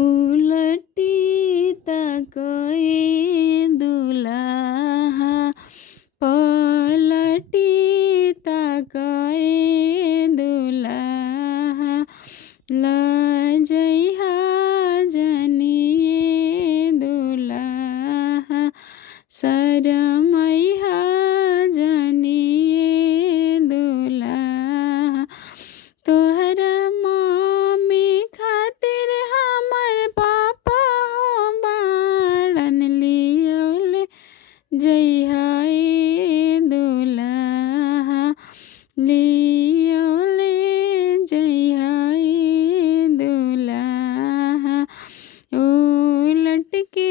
उलटी तकए दुलाहा पलटी तकए दुलाहा लजैहा जनिए दुलाहा शरमैहा जनिए दुलाहा तोहरा मम्मी खातिर हमर पापा हो बाड़न लियौले जइहा ए दुलाहा लियौले जइहा ए दुलाहा उलट के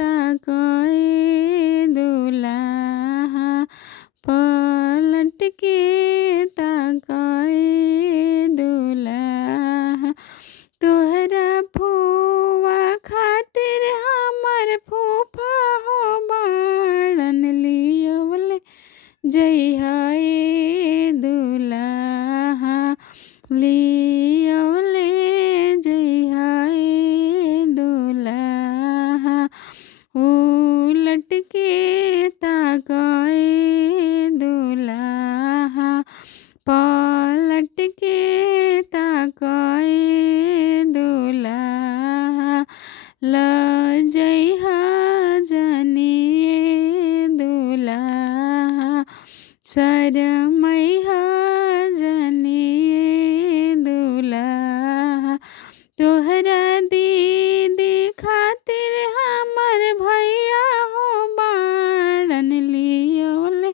ताकए दुलाहा पलट के ताकए दुलाहा तोहरा फुआ खातिर हमर फूफा हो बाड़न लियौले जइहा ए दुलाहा लियौले जइहा ए दुलाहा उलट के ताकए दुलाहा पलट के ताकए दुलाहा लजइहा जनिए दुलाहा शरमैहा जनिए दुलाहा तोहरा दीदी खातिर हमर भैया हो बाड़न लियौले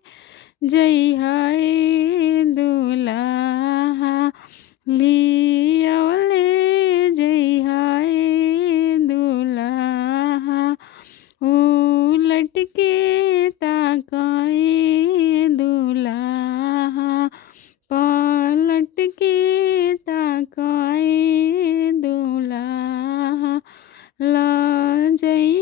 जइहा ए दुलाहा लियौले जइहा ए दुलाहा उलट के ताकए दुलाहा पलट के ताकए दुलाहा लजइहा